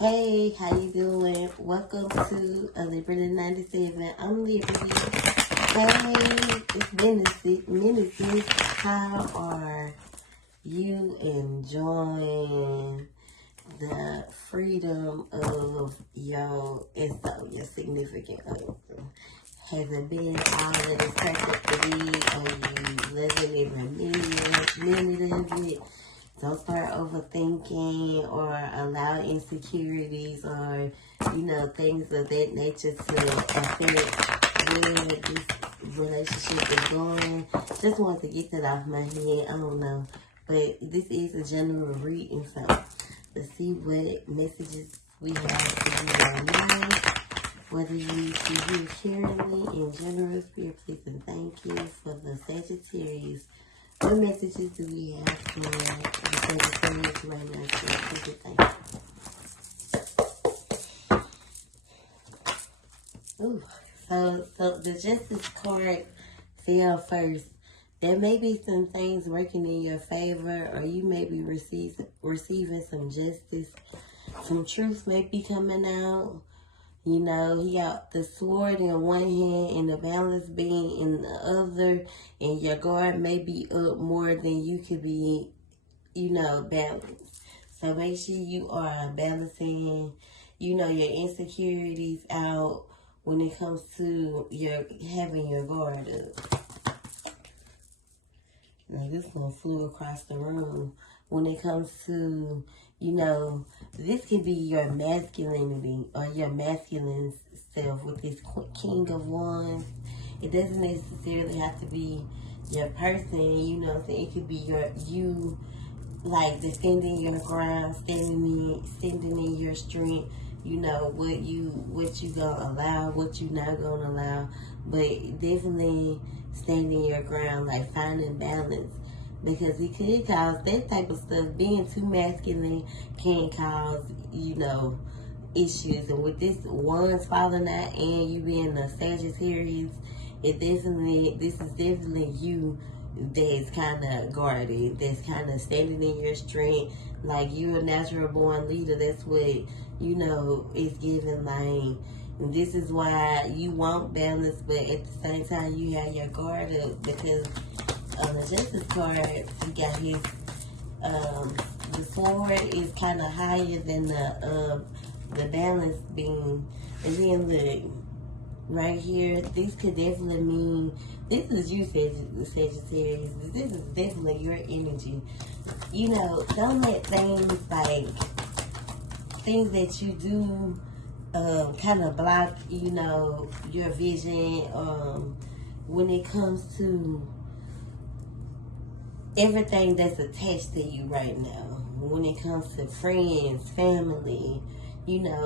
Hey, how you doing? Welcome to a Liberty 97. I'm Liberty. Hey, it's Ministry. How are you enjoying the freedom of your significant other? Has it been all that it's perfect to be? Are you living every minute of it? Don't start overthinking or allow insecurities or, things of that nature to affect where this relationship is going. Just want to get that off my head. I don't know. But this is a general reading, so let's see what messages we have for you right now. Whether you see you currently in general, spirit, please and thank you for the Sagittarius. What messages do we have for the Sagittarius right now? Please and thank you. Ooh, so the Justice card fell first. There may be some things working in your favor, or you may be receiving some justice. Some truth may be coming out. He got the sword in one hand and the balance being in the other, and your guard may be up more than you could be, balanced. So make sure you are balancing, your insecurities out when it comes to having your guard up. Now this one flew across the room. When it comes to, this could be your masculinity or your masculine self with this King of Wands. It doesn't necessarily have to be your person, it could be you like defending your ground, standing in your strength, what you gonna allow, what you not gonna allow, but definitely standing your ground, like finding balance. Because it could cause that type of stuff. Being too masculine can cause, issues. And with this Wands falling out and you being a Sagittarius, this is definitely you that's kind of guarded, that's kind of standing in your strength. Like you're a natural born leader. That's what, it's giving like. And this is why you want balance, but at the same time you have your guard up because on the Justice card, you got his, the sword is kind of higher than the balance beam. And then look, right here, this could definitely mean, this is you, Sagittarius. This is definitely your energy. Don't let things that you do, kind of block, your vision, when it comes to everything that's attached to you right now. When it comes to friends, family, even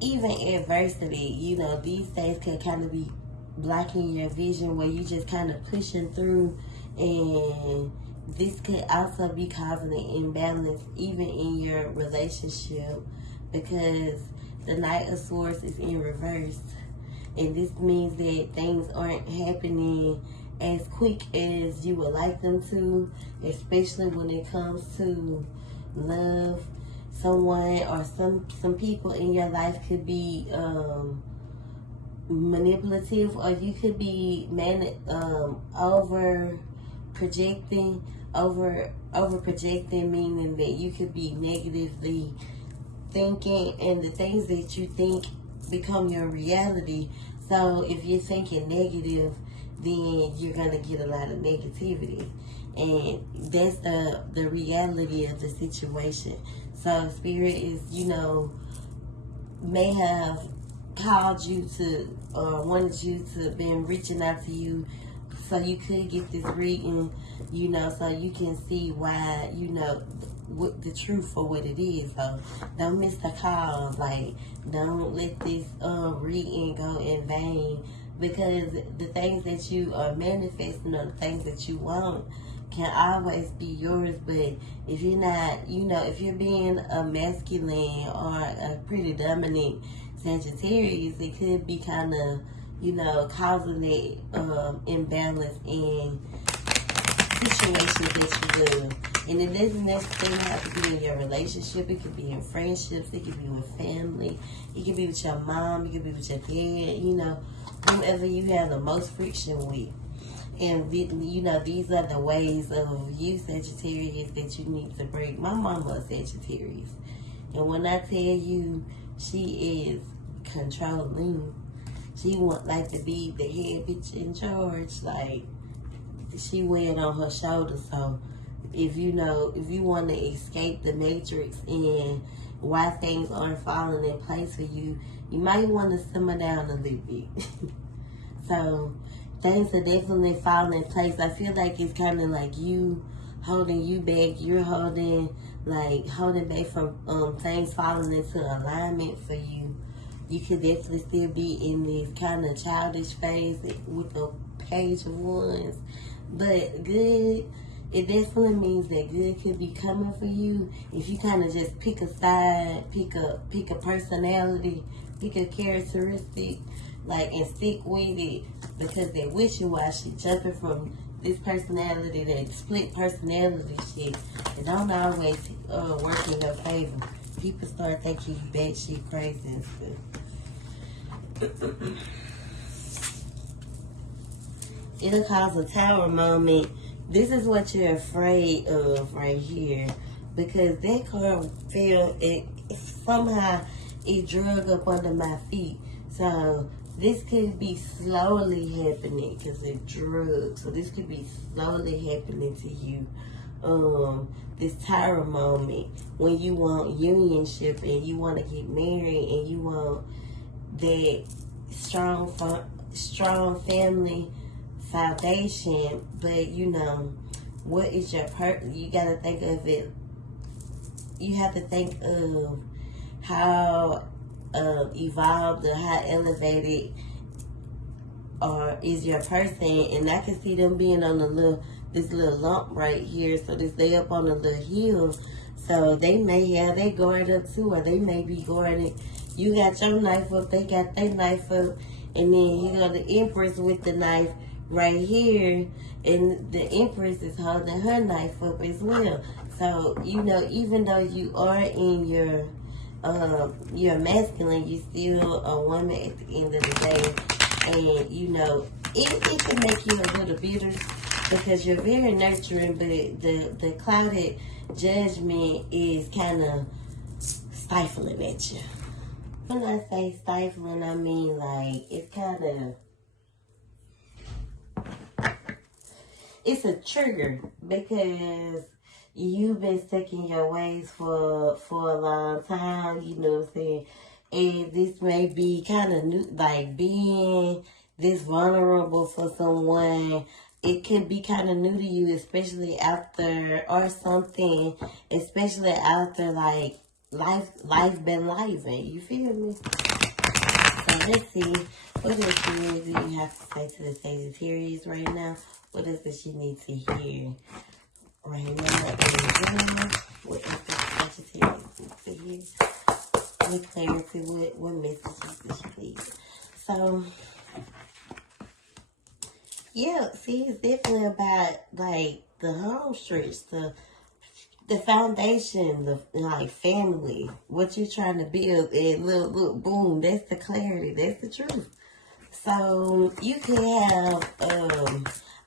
adversity, these things can kind of be blocking your vision where you just kind of pushing through, and this could also be causing an imbalance even in your relationship because the Knight of Swords is in reverse, and this means that things aren't happening as quick as you would like them to, especially when it comes to love. Someone or some people in your life could be manipulative, or you could be over projecting, meaning that you could be negatively thinking, and the things that you think become your reality. So if you're thinking negative, then you're going to get a lot of negativity. And that's the reality of the situation. So Spirit is, may have called you to, or wanted you to, been reaching out to you so you could get this reading, so you can see why, what the truth for what it is. So don't miss the call. Like, don't let this reading go in vain. Because the things that you are manifesting or the things that you want can always be yours. But if you're not, if you're being a masculine or a pretty dominant Sagittarius, it could be kind of, causing that imbalance in situations that you love. And it doesn't necessarily have to be in your relationship. It could be in friendships. It could be with family. It could be with your mom. It could be with your dad. You know, whoever you have the most friction with. And, you know, these are the ways of you, Sagittarius, that you need to break. My mama is Sagittarius. And when I tell you she is controlling, she want like to be the head bitch in charge. Like, she wear it on her shoulders. So if you want to escape the matrix and why things aren't falling in place for you, you might want to simmer down a little bit. So things are definitely falling in place. I feel like it's kind of like you holding you back. You're holding back from things falling into alignment for you. You could definitely still be in this kind of childish phase with the Page of Wands. But good, it definitely means that good could be coming for you if you kind of just pick a side, pick a personality, pick a characteristic, and stick with it, because they're wishy-washy, jumping from this personality, that split personality shit. It don't always work in your favor. People start thinking you batshit crazy and stuff. It'll cause a tower moment. This is what you're afraid of right here, because that card somehow it drug up under my feet. So this could be slowly happening because it drugged. So this could be slowly happening to you. This tower moment when you want unionship and you want to get married and you want that strong family foundation, but what is your you gotta think of it. You have to think of how evolved or how elevated is your person, and I can see them being on this little lump right here. So they up on a little hill, so they may have their guard up too, or they may be guarded. You got your knife up, they got their knife up, and then you got the Empress with the knife right here, and the Empress is holding her knife up as well. So even though you are in your masculine, you still a woman at the end of the day, and it can make you a little bitter because you're very nurturing, but the clouded judgment is kind of stifling at you. When I say stifling, I mean it's kind of, it's a trigger because you've been stuck in your ways for a long time, you know what I'm saying? And this may be kind of new, being this vulnerable for someone. It could be kind of new to you, especially after, or something, especially after life been living. You feel me? So let's see. What else do you have to say to the Sagittarius right now? What is it you need to hear right now? What is the Sagittarius need to hear? With clarity, what messages does she need? So, yeah, see, it's definitely about, the home stretch, the foundation, the family, what you're trying to build, and look, boom, that's the clarity, that's the truth. So you can have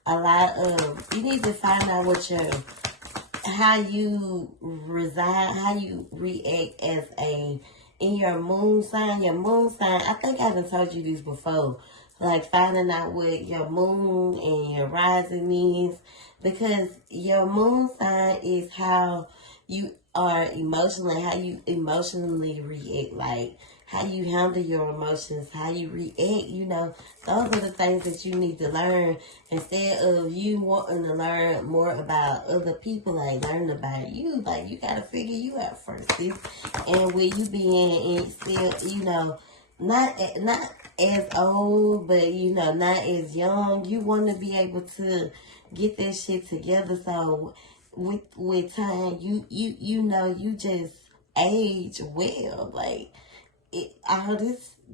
a lot of, you need to find out how you reside, how you react in your moon sign. Your moon sign, I think I haven't told you this before, finding out what your moon and your rising is, because your moon sign is how you are emotionally, how you emotionally react, how you handle your emotions, how you react, those are the things that you need to learn, instead of you wanting to learn more about other people, learn about you. You gotta figure you out first, and with you being still, not as old, but not as young, you want to be able to get that shit together. So with time, you just age well.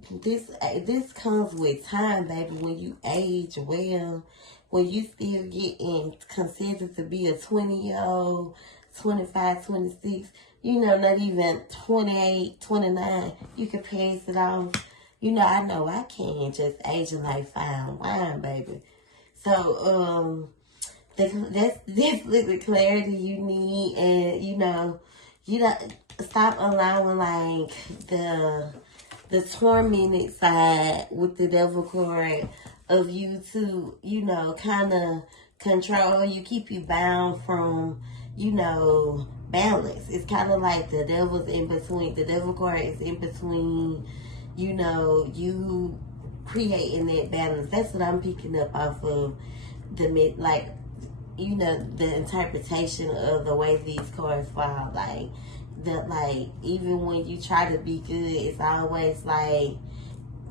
This comes with time, baby. When you age well, when you still getting considered to be a 20-year-old, 25, 26, you know, not even 28, 29, you can pass it off. You know I can't just aging like fine wine, baby. So, that's definitely the clarity you need, and you don't stop allowing like the tormented side with the devil card of you to, kind of control you, keep you bound from, balance. It's kind of like the devil's in between. The devil card is in between, you creating that balance. That's what I'm picking up off of the interpretation of the way these cards fall. Even when you try to be good, it's always like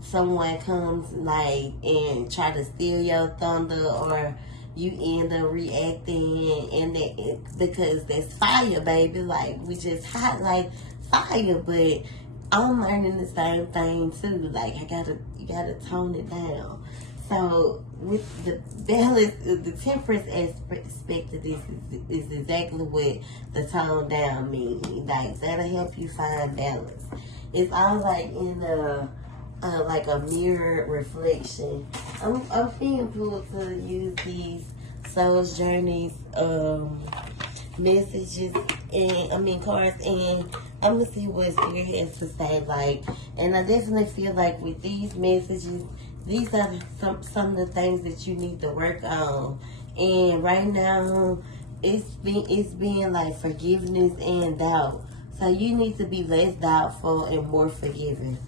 someone comes and try to steal your thunder, or you end up reacting, and because that's fire, baby. We just hot like fire, but I'm learning the same thing too. You gotta tone it down. So with the balance, the temperance aspect of this is exactly what the tone down means. That'll help you find balance. It's all in a mirror reflection. I'm feeling pulled to use these Soul's Journeys messages and cards, and I'm gonna see what Spirit has to say. And I definitely feel like with these messages, these are some of the things that you need to work on. And right now, it's being like forgiveness and doubt. So you need to be less doubtful and more forgiving.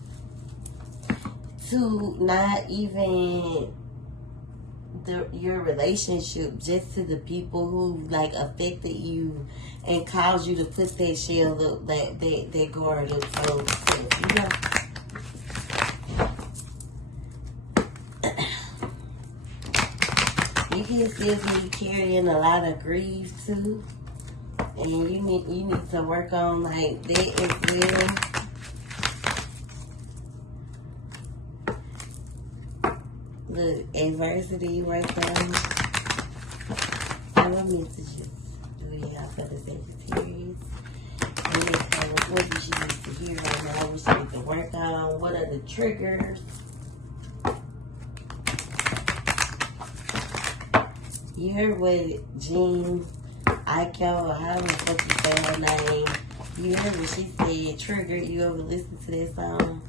To not even your relationship, just to the people who affected you and caused you to put that shell up, that guard up. So, you can still be carrying a lot of grief too, and you need to work on that as well. The adversity right there. What messages do we have for the Sagittarius? What do she need to hear right now? What she needs to work on? What are the triggers? You heard what Jean Aiko, or how the fuck you say her name? You heard what she said, trigger. You ever listen to that song?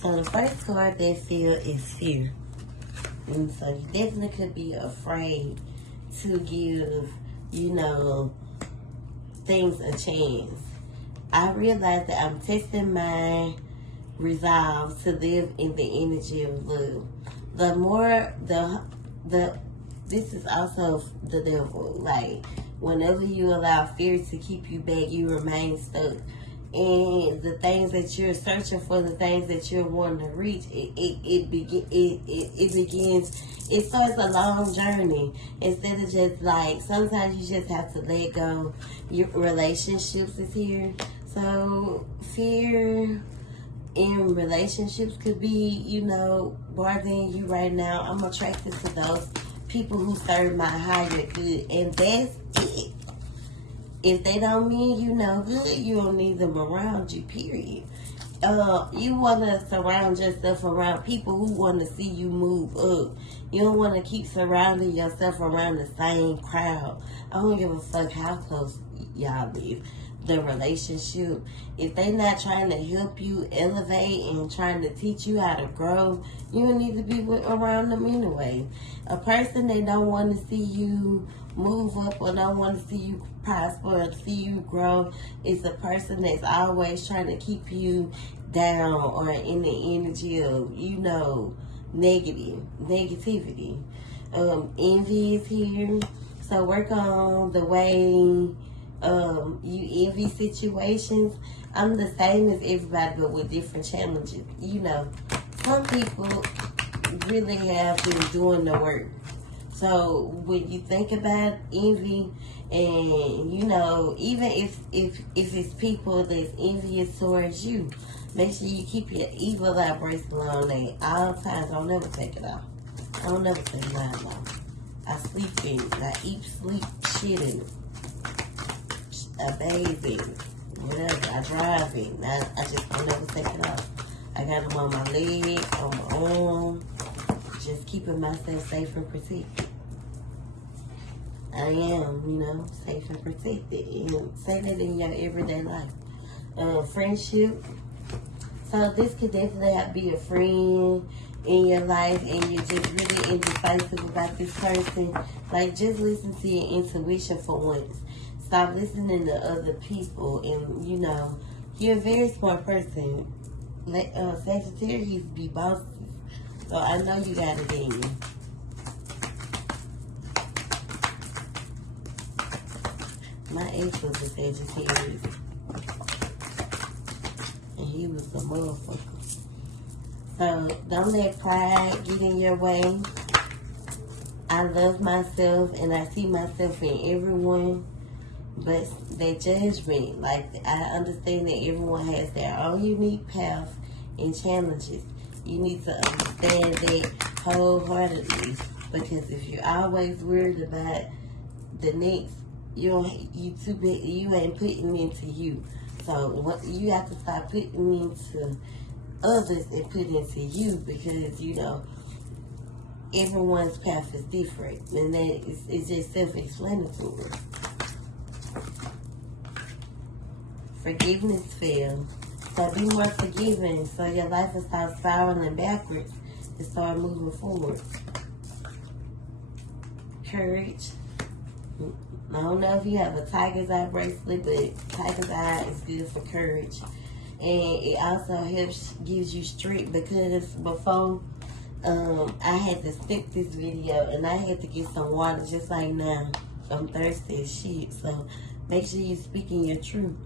So the first card they feel is fear. And so you definitely could be afraid to give, things a chance. I realize that I'm testing my resolve to live in the energy of love. The more this is also the devil. Whenever you allow fear to keep you back, you remain stuck. And the things that you're searching for, the things that you're wanting to reach, it begins. It starts a long journey instead of just sometimes you just have to let go. Your relationships is here, so fear in relationships could be, bothering you right now. I'm attracted to those people who serve my higher good, and that's it. If they don't mean you no good, you don't need them around you, period. You want to surround yourself around people who want to see you move up. You don't want to keep surrounding yourself around the same crowd. I don't give a fuck how close y'all live. The relationship, if they not trying to help you elevate and trying to teach you how to grow, you don't need to be around them anyway. A person that don't want to see you move up or don't want to see you prosper or see you grow is a person that's always trying to keep you down or in the energy of, negativity. Envy is here. So work on the way you envy situations. I'm the same as everybody, but with different challenges. Some people really have been doing the work. So when you think about envy, And you know, even if it's people that's envious towards you, make sure you keep your evil vibration on at all times. Don't never take it off. Don't never take mine off. I sleep in it. I eat, sleep, shitting, I bathe in it, whatever. I drive in it. I just don't never take it off. I got them on my leg, on my arm, just keeping myself safe and protected. I am, you know, safe and protected. And say that in your everyday life. Friendship. So this could definitely be a friend in your life, and you're just really indecisive about this person. Like, just listen to your intuition for once. Stop listening to other people, and you know, you're a very smart person. Sagittarius be bosses, so I know you got it in you. My ex was a Sagittarius, and he was a motherfucker. So don't let pride get in your way. I love myself, and I see myself in everyone, but their judgment, like, I understand that everyone has their own unique path and challenges. You need to understand that wholeheartedly, because if you're always worried about the next, you ain't putting into you. So what you have to start putting into others and put into you, because you know everyone's path is different, and that it's just self-explanatory. Forgiveness fails. So be more forgiving, so your life will start spiraling backwards and start moving forward. Courage. I don't know if you have a tiger's eye bracelet, but tiger's eye is good for courage. And it also gives you strength, because before I had to skip this video and I had to get some water just like now. I'm thirsty as shit. So make sure you're speaking your truth.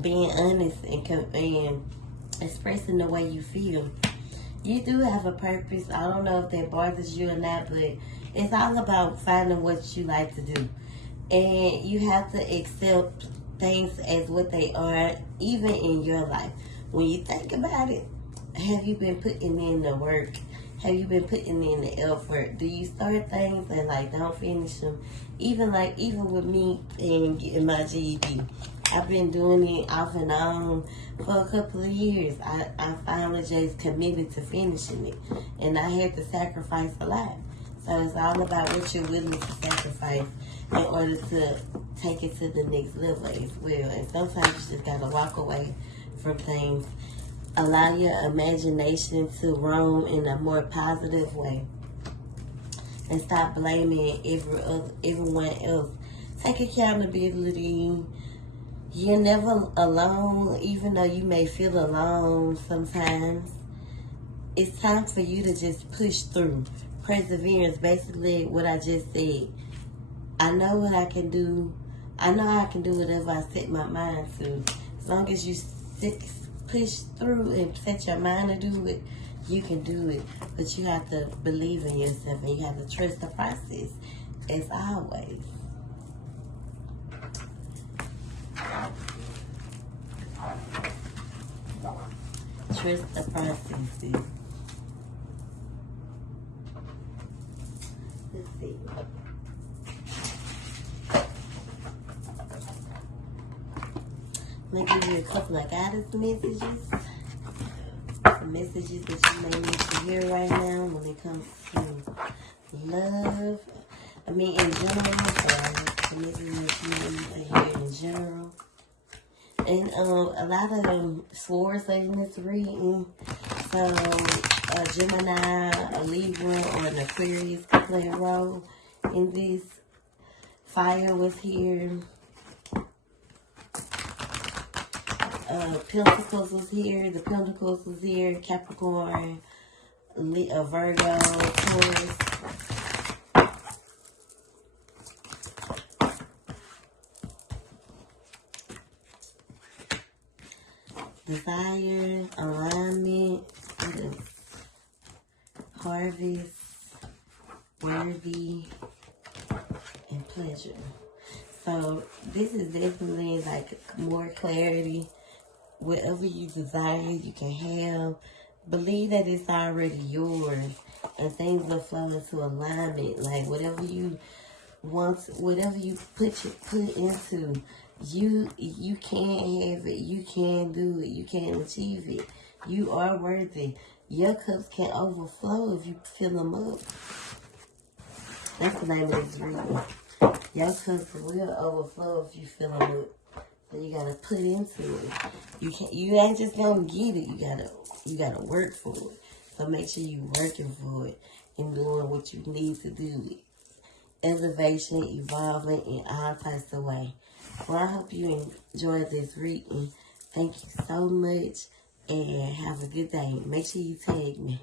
Being honest and expressing the way you feel. You do have a purpose. I don't know if that bothers you or not, but it's all about finding what you like to do. And you have to accept things as what they are, even in your life. When you think about it, have you been putting in the work? Have you been putting in the effort? Do you start things and like don't finish them? Even with me and getting my GED, I've been doing it off and on for a couple of years. I finally just committed to finishing it, and I had to sacrifice a lot. So it's all about what you're willing to sacrifice in order to take it to the next level as well. And sometimes you just gotta walk away from things. Allow your imagination to roam in a more positive way, and stop blaming everyone else. Take accountability. You're never alone, even though you may feel alone sometimes. It's time for you to just push through. Perseverance, basically what I just said. I know what I can do. I know I can do whatever I set my mind to. As long as you push through and set your mind to do it, you can do it. But you have to believe in yourself, and you have to trust the process, as always. Trust the process. Let's see. I'm going to give you a couple of guidance messages. Some messages that you may need to hear right now when it comes to love. I mean, in general, the messages that you may need to hear in general. And a lot of them swords in this reading. So a Gemini, a Libra, or an Aquarius could play a role in this. Fire was here. Pentacles was here. The Pentacles was here. Capricorn, Virgo, Taurus. Desire, alignment, harvest, work, you. So this is definitely like more clarity. Whatever you desire, you can have. Believe that it's already yours, and things will flow into alignment. Like whatever you want, whatever you put into, you can have it. You can do it. You can achieve it. You are worthy. Your cups can overflow if you fill them up. That's the name of this reading. Your cups will overflow if you fill them up. So you gotta put into it. You ain't just gonna get it. You gotta work for it. So make sure you working for it and doing what you need to do. Elevation, evolving in all types of ways. Well, I hope you enjoyed this reading. Thank you so much and have a good day. Make sure you tag me.